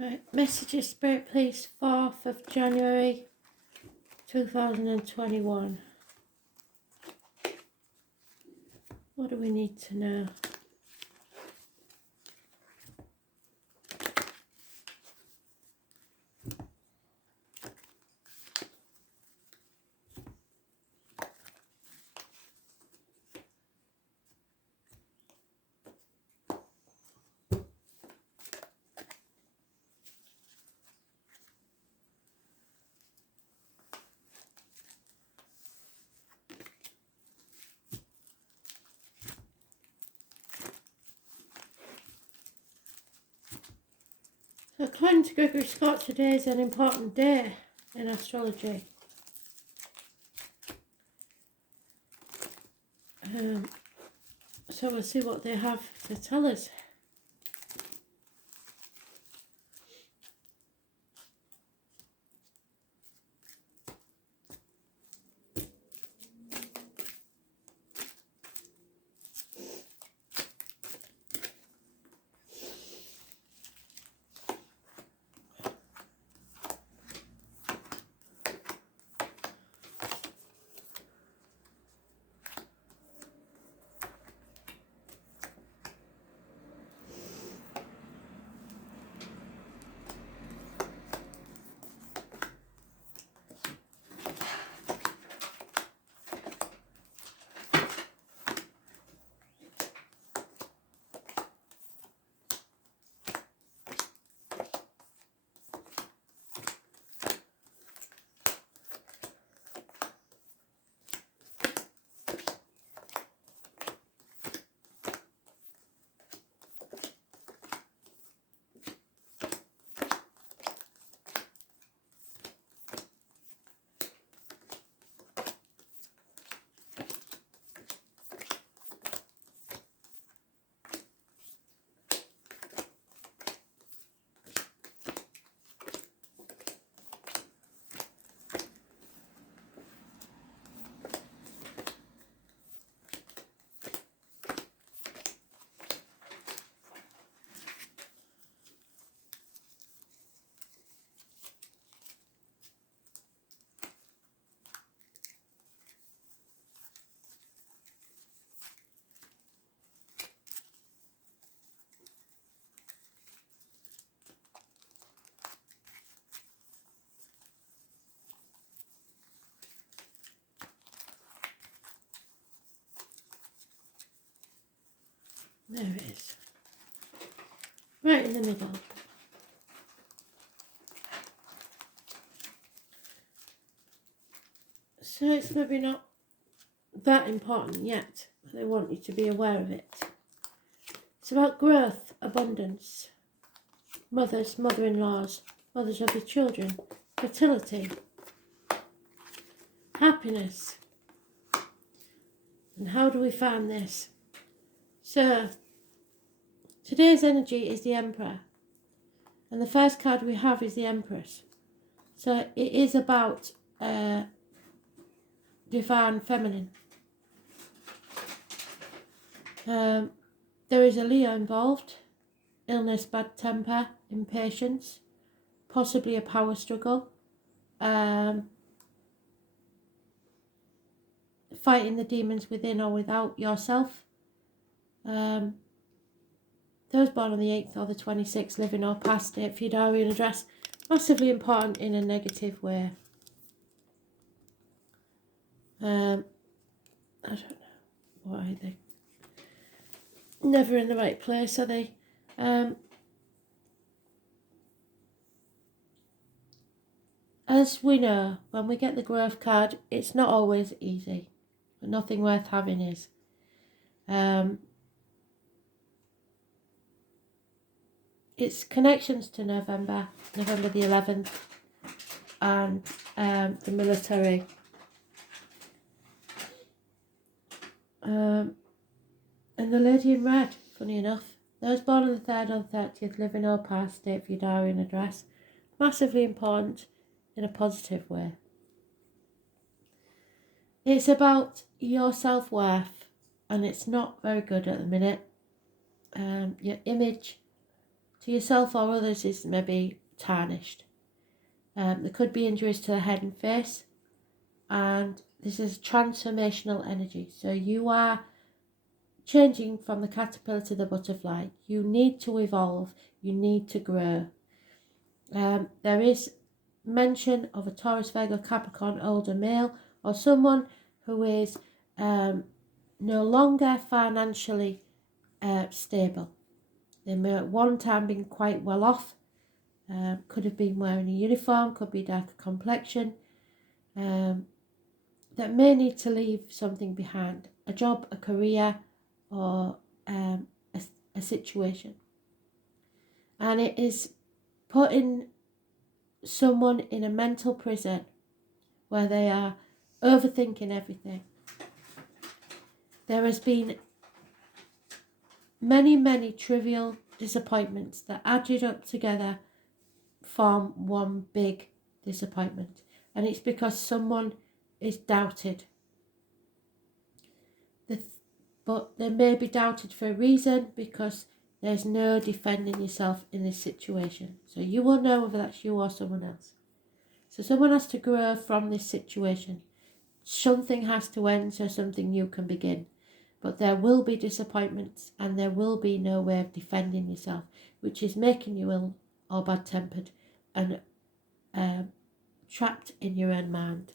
Right, messages, Spirit, please. 4th of January 2021. What do we need to know? So according to Gregory Scott, today is an important day in astrology. So we'll see what they have to tell us. There it is. Right in the middle. So it's maybe not that important yet, but I want you to be aware of it. It's about growth, abundance, mothers, mother-in-laws, mothers of your children, fertility, happiness. And how do we find this? So, today's energy is the Emperor. And the first card we have is the Empress. So it is about divine feminine. There is a Leo involved. Illness, bad temper, impatience, possibly a power struggle. Fighting the demons within or without yourself. Those born on the 8th or the 26th, living or past date for your diary and address, massively important in a negative way. I don't know why they never in the right place, are they? As we know, when we get the growth card, it's not always easy, but nothing worth having is. It's connections to November the 11th, and the military. And the lady in red, funny enough. Those born on the 3rd or the 30th, living or past, date for your diary and address. Massively important in a positive way. It's about your to it's not very good at the minute. Your image to yourself or others is maybe tarnished. There could be injuries to the head and face, and this is transformational energy. So you are changing from the caterpillar to the butterfly. You need to evolve. You need to grow. There is mention of a Taurus, Virgo, Capricorn, older male, or someone who is no longer financially stable. They may at one time been quite well off, could have been wearing a uniform, could be darker complexion, that may need to leave something behind, a job, a career, or a situation. And it is putting someone in a mental prison where they are overthinking everything. There has been many trivial disappointments that added up together form one big disappointment, and it's because someone is doubted. But they may be doubted for a reason, because there's no defending yourself in this situation. So you will know whether that's you or someone else. So someone has to grow from this situation. Something has to end so something new can begin. But there will be disappointments, and there will be no way of defending yourself, which is making you ill or bad-tempered and trapped in your own mind.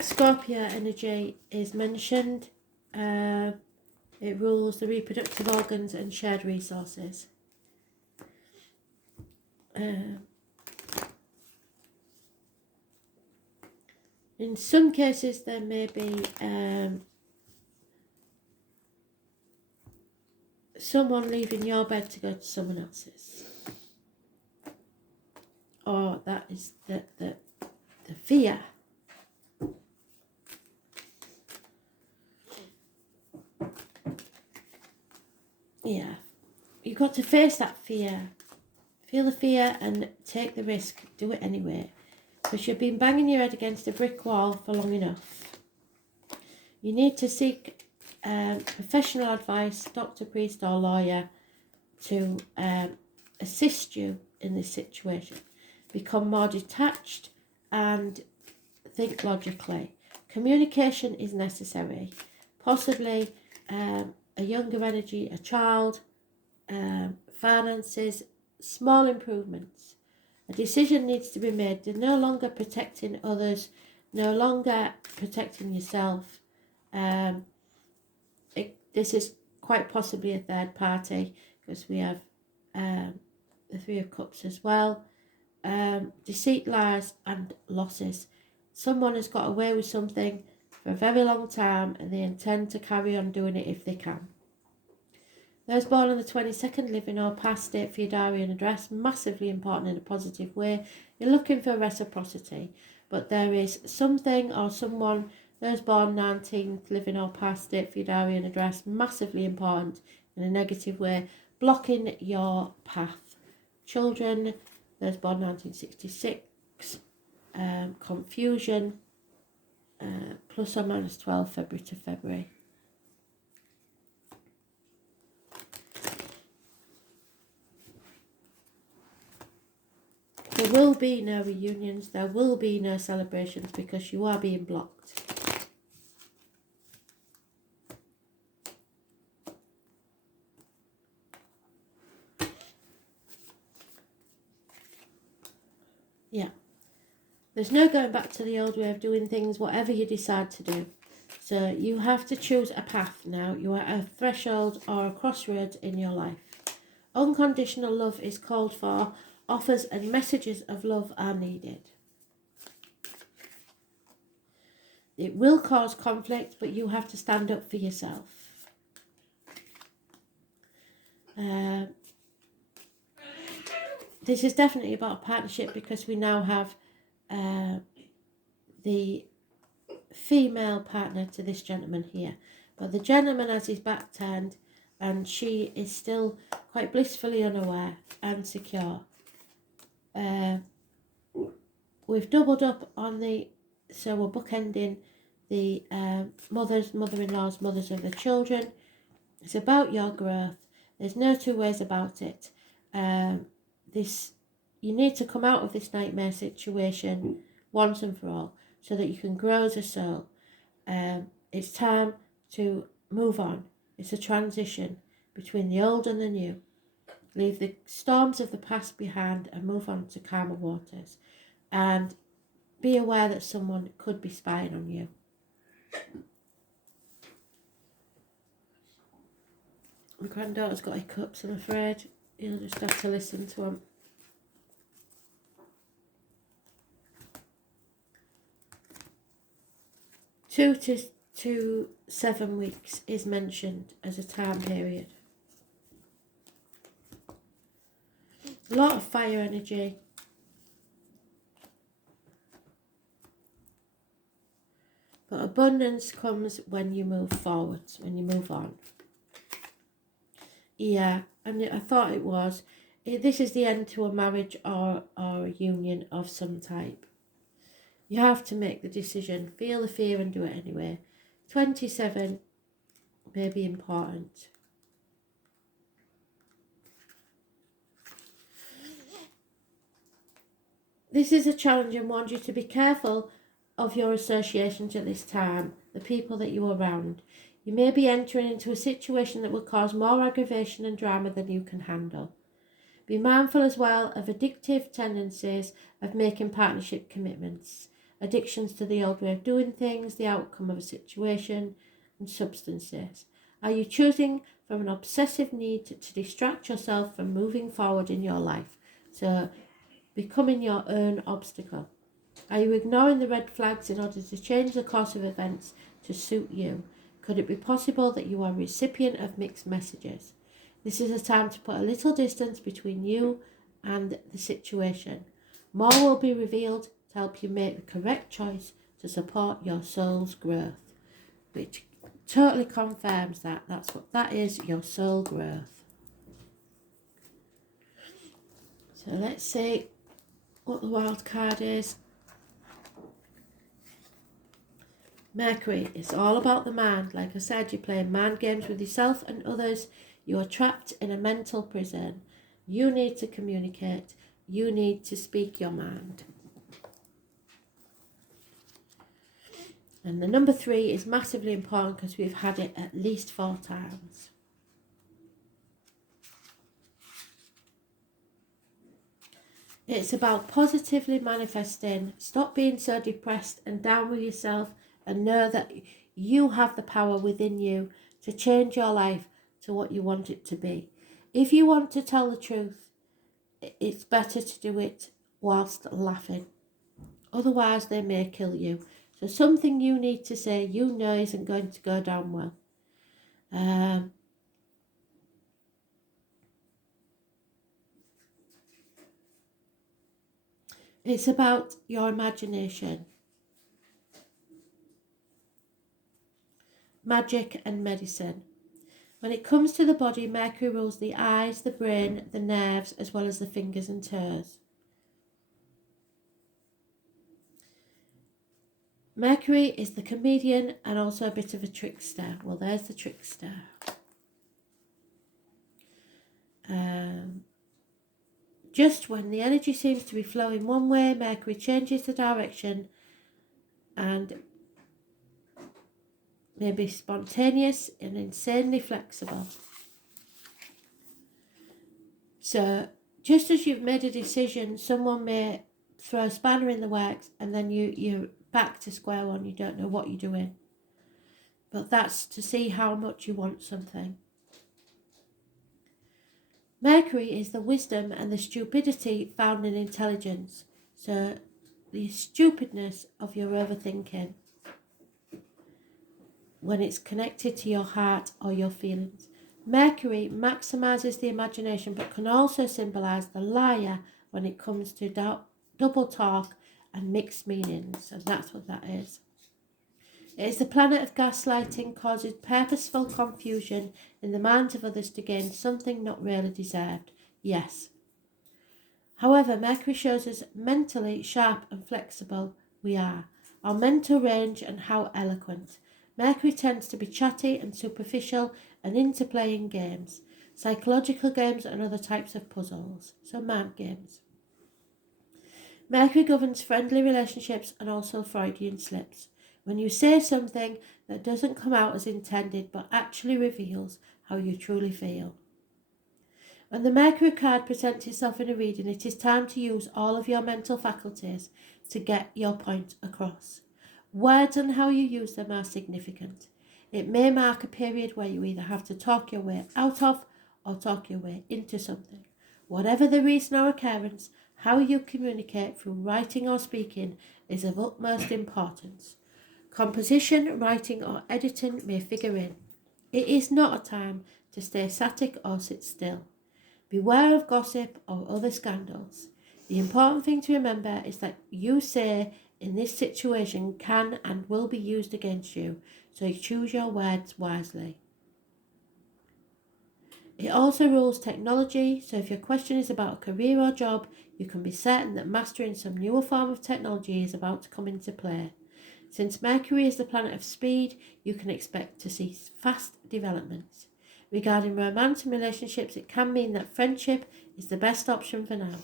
Scorpio energy is mentioned. It rules the reproductive organs and shared resources. In some cases there may be someone leaving your bed to go to someone else's. Or that is the fear. Yeah, you've got to face that fear. Feel the fear and take the risk. Do it anyway. Because you've been banging your head against a brick wall for long enough. You need to seek professional advice, doctor, priest or lawyer, to assist you in this situation. Become more detached and think logically. Communication is necessary. Possibly a younger energy, a child, finances, small improvements. A decision needs to be made. They're no longer protecting others, no longer protecting yourself. This is quite possibly a third party, because we have the Three of Cups as well. Deceit, lies and losses. Someone has got away with something for a very long time, and they intend to carry on doing it if they can. Those born on the 22nd, living or past, state for your diary and address. Massively important in a positive way. You're looking for reciprocity, but there is something or someone, those born 19th, living or past, state for your diary and address. Massively important in a negative way, blocking your path. Children, those born 1966, confusion, plus or minus 12 February to February. There will be no reunions, there will be no celebrations, because you are being blocked. Yeah. There's no going back to the old way of doing things, whatever you decide to do. So you have to choose a path now. You are at a threshold or a crossroads in your life. Unconditional love is called for. Offers and messages of love are needed. It will cause conflict, but you have to stand up for yourself. This is definitely about a partnership, because we now have the female partner to this gentleman here. But the gentleman has his back turned, and she is still quite blissfully unaware and secure. We've doubled up on the, so we're bookending the mothers, mother-in-laws, mothers of the children. It's about your growth. There's no two ways about it. You need to come out of this nightmare situation once and for all, so that you can grow as a soul. It's time to move on. It's a transition between the old and the new. Leave the storms of the past behind and move on to calmer waters. And be aware that someone could be spying on you. My granddaughter's got hiccups, I'm afraid. You'll just have to listen to them. Two to 7 weeks is mentioned as a time period. A lot of fire energy. But abundance comes when you move forwards, when you move on. Yeah, and I thought it was. This is the end to a marriage or a union of some type. You have to make the decision, feel the fear and do it anyway. 27 may be important. This is a challenge and warns you to be careful of your associations at this time, the people that you're around. You may be entering into a situation that will cause more aggravation and drama than you can handle. Be mindful as well of addictive tendencies of making partnership commitments, addictions to the old way of doing things, the outcome of a situation, and substances. Are you choosing from an obsessive need to distract yourself from moving forward in your life? So, becoming your own obstacle. Are you ignoring the red flags in order to change the course of events to suit you? Could it be possible that you are a recipient of mixed messages? This is a time to put a little distance between you and the situation. More will be revealed to help you make the correct choice to support your soul's growth, which totally confirms that. That's what that is, your soul growth. So let's see what the wild card is. Mercury, it's all about the mind. Like I said, you're playing mind games with yourself and others. You are trapped in a mental prison. You need to communicate. You need to speak your mind. And the number 3 is massively important because we've had it at least 4 times. It's about positively manifesting. Stop being so depressed and down with yourself and know that you have the power within you to change your life to what you want it to be. If you want to tell the truth, it's better to do it whilst laughing. Otherwise, they may kill you. So something you need to say, you know, isn't going to go down well. It's about your imagination. Magic and medicine. When it comes to the body, Mercury rules the eyes, the brain, the nerves, as well as the fingers and toes. Mercury is the comedian and also a bit of a trickster. Well, there's the trickster. Just when the energy seems to be flowing one way, Mercury changes the direction and may be spontaneous and insanely flexible. So just as you've made a decision, someone may throw a spanner in the works and then you're back to square one. You don't know what you're doing. But that's to see how much you want something. Mercury is the wisdom and the stupidity found in intelligence. So the stupidness of your overthinking when it's connected to your heart or your feelings. Mercury maximizes the imagination but can also symbolize the liar when it comes to double talk and mixed meanings. And that's what that is. It is the planet of gaslighting, causes purposeful confusion in the minds of others to gain something not really deserved. Yes. However, Mercury shows us mentally sharp and flexible we are. our mental range and how eloquent. Mercury tends to be chatty and superficial and into playing games, psychological games and other types of puzzles, so mind games. Mercury governs friendly relationships and also Freudian slips. When you say something that doesn't come out as intended but actually reveals how you truly feel. When the Mercury card presents itself in a reading, it is time to use all of your mental faculties to get your point across. Words and how you use them are significant. It may mark a period where you either have to talk your way out of or talk your way into something. Whatever the reason or occurrence, how you communicate through writing or speaking is of utmost importance. Composition, writing or editing may figure in. It is not a time to stay static or sit still. Beware of gossip or other scandals. The important thing to remember is that you say in this situation can and will be used against you, so you choose your words wisely. It also rules technology, so if your question is about a career or job, you can be certain that mastering some newer form of technology is about to come into play. Since Mercury is the planet of speed, you can expect to see fast developments. Regarding romance and relationships, it can mean that friendship is the best option for now.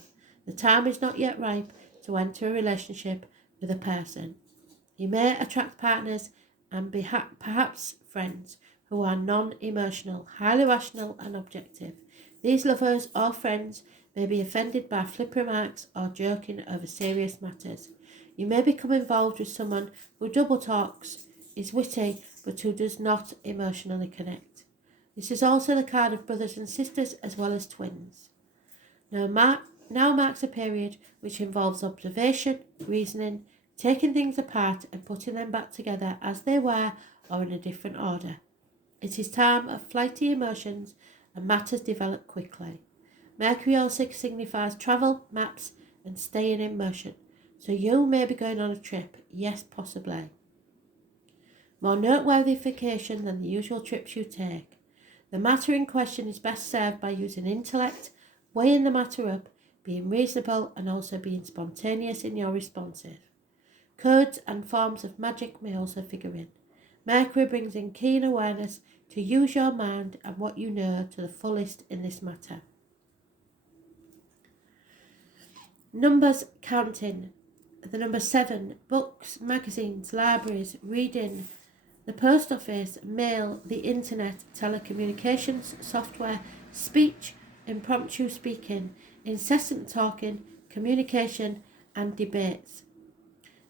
The time is not yet ripe to enter a relationship with a person. You may attract partners and perhaps friends who are non-emotional, highly rational and objective. These lovers or friends may be offended by flip remarks or joking over serious matters. You may become involved with someone who double talks, is witty, but who does not emotionally connect. This is also the card of brothers and sisters as well as twins. Now marks a period which involves observation, reasoning, taking things apart and putting them back together as they were or in a different order. It is time of flighty emotions and matters develop quickly. Mercury also signifies travel, maps and staying in motion. So you may be going on a trip, yes possibly. More noteworthy vacation than the usual trips you take. The matter in question is best served by using intellect, weighing the matter up, being reasonable and also being spontaneous in your responses. Codes and forms of magic may also figure in. Mercury brings in keen awareness to use your mind and what you know to the fullest in this matter. Numbers counting. The number 7, books, magazines, libraries, reading, the post office, mail, the internet, telecommunications, software, speech, impromptu speaking, incessant talking, communication and debates.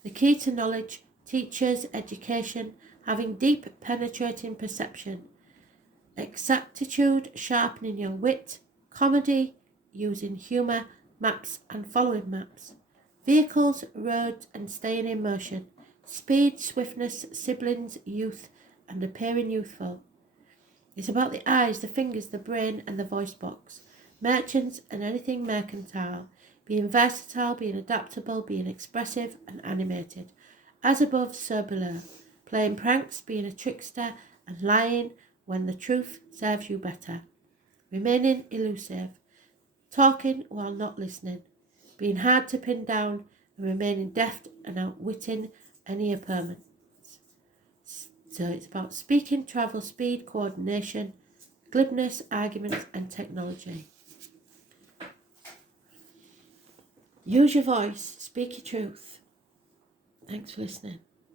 The key to knowledge, teachers, education, having deep penetrating perception, exactitude, sharpening your wit, comedy, using humour, maps and following maps, vehicles, roads and staying in motion, speed, swiftness, siblings, youth and appearing youthful. It's about the eyes, the fingers, the brain and the voice box, merchants and anything mercantile, being versatile, being adaptable, being expressive and animated. As above, so below. Playing pranks, being a trickster and lying when the truth serves you better. Remaining elusive. Talking while not listening. Being hard to pin down and remaining deft and outwitting any opponents. So it's about speaking, travel, speed, coordination, glibness, arguments and technology. Use your voice, speak your truth. Thanks for listening.